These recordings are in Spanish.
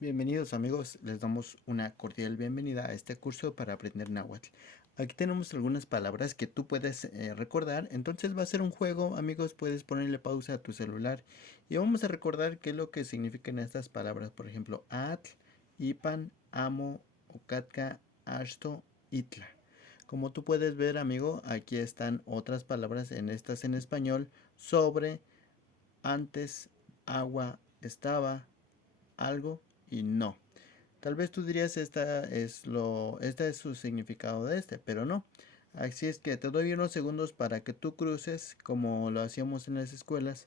Bienvenidos amigos, les damos una cordial bienvenida a este curso para aprender náhuatl. Aquí tenemos algunas palabras que tú puedes recordar, entonces va a ser un juego, amigos, puedes ponerle pausa a tu celular y vamos a recordar qué es lo que significan estas palabras, por ejemplo, atl, ipan, amo, ocatka, ashto, itla. Como tú puedes ver, amigo, aquí están otras palabras en estas en español: sobre, antes, agua, estaba, algo y no. Tal vez tú dirías este es su significado de este, pero no. Así es que te doy unos segundos para que tú cruces, como lo hacíamos en las escuelas,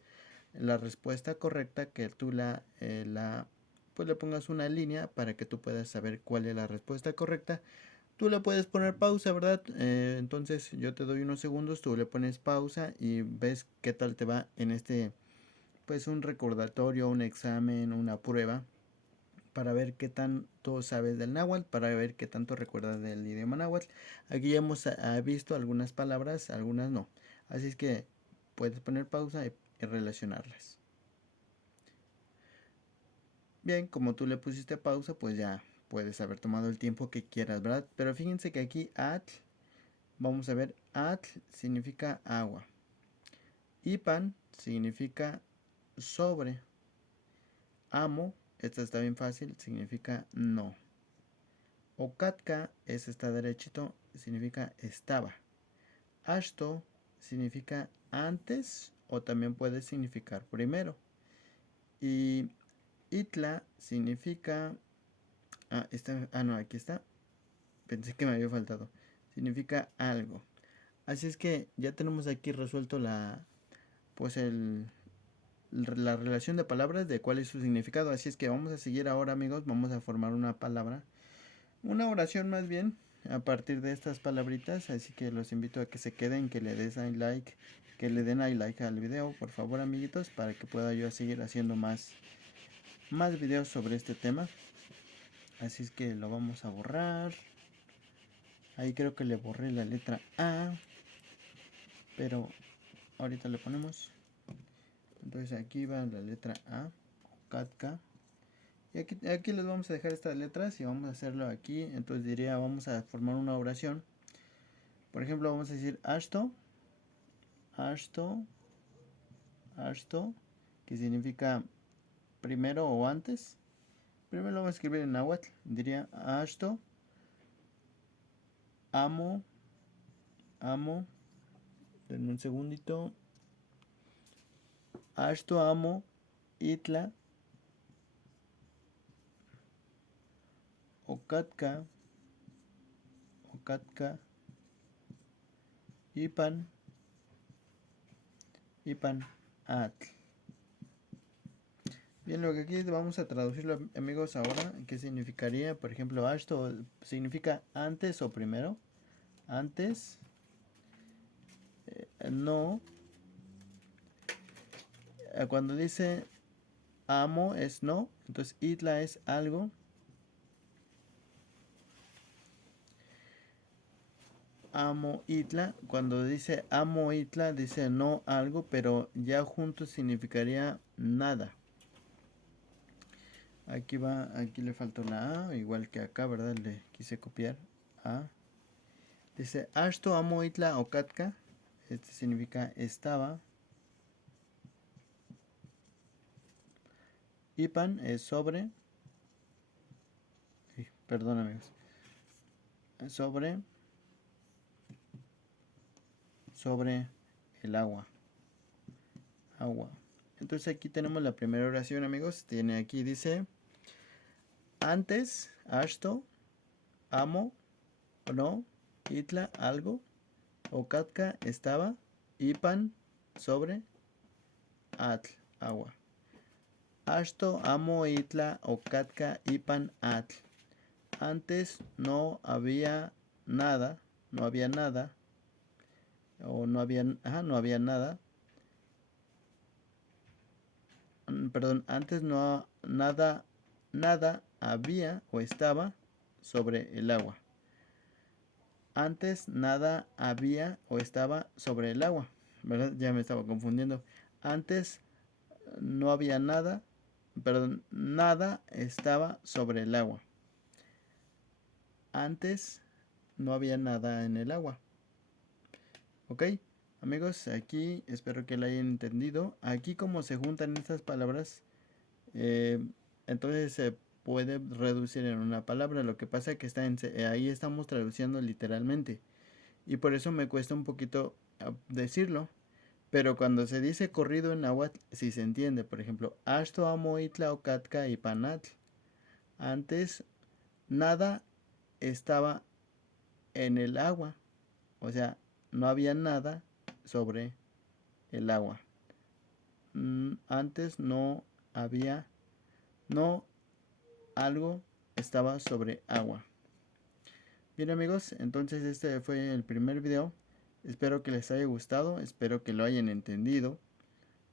la respuesta correcta, que tú pues le pongas una línea para que tú puedas saber cuál es la respuesta correcta. Tú le puedes poner pausa, ¿verdad? Entonces yo te doy unos segundos, tú le pones pausa y ves qué tal te va en pues un recordatorio, un examen, una prueba para ver qué tanto sabes del náhuatl, para ver qué tanto recuerdas del idioma náhuatl. Aquí ya hemos visto algunas palabras, algunas no. Así es que puedes poner pausa y relacionarlas. Bien, como tú le pusiste pausa, pues ya puedes haber tomado el tiempo que quieras, ¿verdad? Pero fíjense que aquí atl, vamos a ver, atl significa agua. Ipan significa sobre. Amo, esta está bien fácil, significa no. Ocatka, ese está derechito, significa estaba. Ashto significa antes o también puede significar primero. Y itla significa... no, aquí está. Pensé que me había faltado. Significa algo. Así es que ya tenemos aquí resuelto pues la relación de palabras de cuál es su significado. Así es que vamos a seguir ahora, amigos. Vamos a formar una palabra, una oración más bien, a partir de estas palabritas. Así que los invito a que se queden, que le des ahí like, que le den ahí like al video, por favor, amiguitos, para que pueda yo seguir haciendo más videos sobre este tema. Así es que lo vamos a borrar. Ahí creo que le borré la letra A, pero ahorita le ponemos. Entonces aquí va la letra A, Katka. Y aquí les vamos a dejar estas letras y vamos a hacerlo aquí. Entonces diría, vamos a formar una oración. Por ejemplo, vamos a decir ashto, ashto, ashto, que significa primero o antes. Primero lo vamos a escribir en náhuatl. Diría ashto, amo, amo. Denme un segundito. Ashto, amo, itla, okatka, okatka, ipan, ipan, atl. Bien, lo que aquí vamos a traducirlo, amigos, ahora, ¿qué significaría? Por ejemplo, ashto significa antes o primero. Antes, no. Cuando dice amo es no. Entonces, itla es algo. Amo itla. Cuando dice amo itla, dice no algo, pero ya junto significaría nada. Aquí va, aquí le faltó la A, igual que acá, ¿verdad? Le quise copiar A. Dice ashto amo itla okatka. Este significa estaba. Ipan es sobre. Perdón, amigos. Sobre el agua. Agua. Entonces aquí tenemos la primera oración, amigos. Tiene aquí, dice: antes, ashto, amo, no, itla, algo, okatka, estaba, ipan, sobre, atl, agua. Ashto, amo, itla, okatka, ipan, atl. Antes no había nada, no había nada, o no había nada. Perdón, antes no nada había o estaba sobre el agua. Antes nada había o estaba sobre el agua, ¿verdad? Ya me estaba confundiendo. Antes no había nada perdón, nada estaba sobre el agua. Antes no había nada en el agua. ¿Ok? Amigos, aquí espero que lo hayan entendido. Aquí como se juntan estas palabras, eh, entonces se puede reducir en una palabra. Lo que pasa es que ahí estamos traduciendo literalmente. Y por eso me cuesta un poquito decirlo. Pero cuando se dice corrido en náhuatl, sí se entiende. Por ejemplo, Ashto amo itla ocatka y panatl. Antes nada estaba en el agua. O sea, no había nada sobre el agua. Antes no había, no algo estaba sobre agua. Bien amigos, entonces este fue el primer video. Espero que les haya gustado, espero que lo hayan entendido.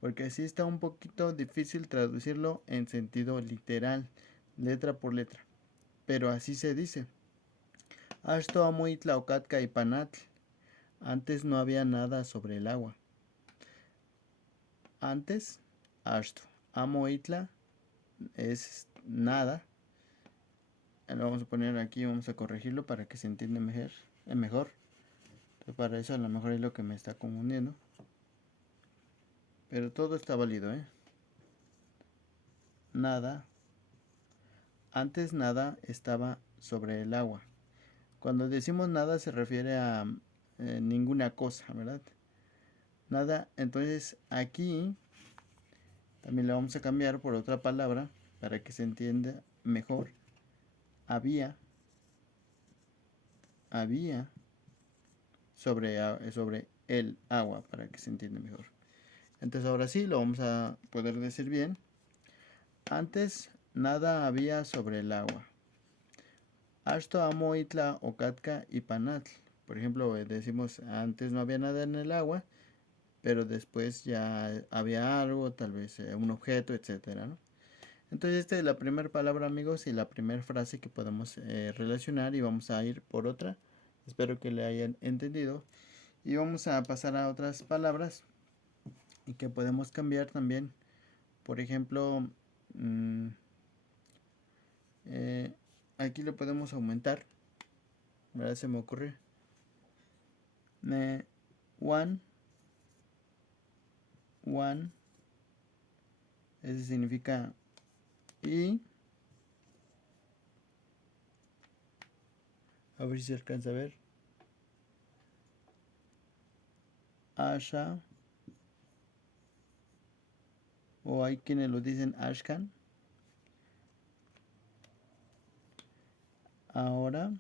Porque sí está un poquito difícil traducirlo en sentido literal, letra por letra. Pero así se dice. Ashto amo itla ocatka y panatl. Antes no había nada sobre el agua. Antes, ashto. Amo itla es nada. Lo vamos a poner aquí, vamos a corregirlo para que se entienda mejor. Entonces, para eso a lo mejor es lo que me está confundiendo. Pero todo está válido, ¿eh? Nada. Antes nada estaba sobre el agua. Cuando decimos nada se refiere a ninguna cosa, ¿verdad? Nada, entonces aquí también le vamos a cambiar por otra palabra para que se entienda mejor. Había sobre el agua para que se entienda mejor. Entonces ahora sí lo vamos a poder decir bien. Antes nada había sobre el agua. Ashto amo itla ocatka y panatl. Por ejemplo, decimos antes no había nada en el agua, pero después ya había algo, tal vez un objeto, etcétera, ¿no? Entonces esta es la primera palabra amigos y la primera frase que podemos relacionar y vamos a ir por otra. Espero que le hayan entendido y vamos a pasar a otras palabras y que podemos cambiar también. Por ejemplo, aquí lo podemos aumentar. ¿Verdad? Se me ocurre. One. Ese significa y. A ver si se alcanza a ver. Asha. O hay quienes lo dicen Ashkan. Ahora.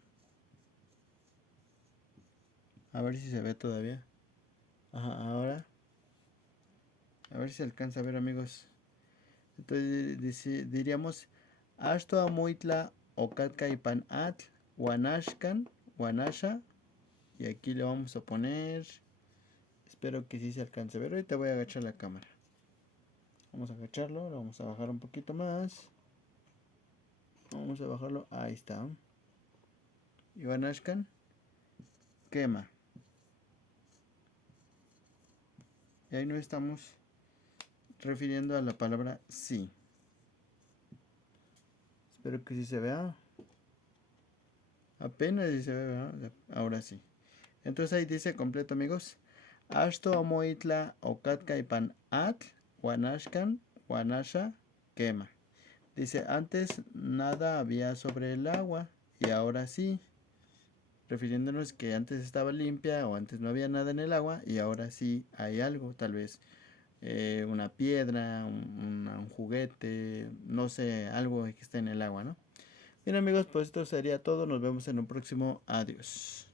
A ver si se ve todavía. Ajá, ahora. A ver si se alcanza a ver amigos. Entonces diríamos Ashto amuitla okatka y pan atl. Wanashkan. Wanasha. Y aquí le vamos a poner. Espero que sí se alcance a ver. Ahorita voy a agachar la cámara. Vamos a agacharlo. Lo vamos a bajar un poquito más. Vamos a bajarlo. Ahí está. Y Wanashkan. Quema. Y ahí nos estamos refiriendo a la palabra sí. Espero que sí se vea. Apenas sí se ve, ¿verdad? Ahora sí. Entonces ahí dice completo, amigos. Ashto amoitla okatka y pan at, wanashkan, wanasha, quema. Dice, antes nada había sobre el agua y ahora sí. Refiriéndonos que antes estaba limpia o antes no había nada en el agua y ahora sí hay algo, tal vez una piedra, un juguete, no sé, algo que esté en el agua, ¿no? Bien amigos, pues esto sería todo, nos vemos en un próximo, adiós.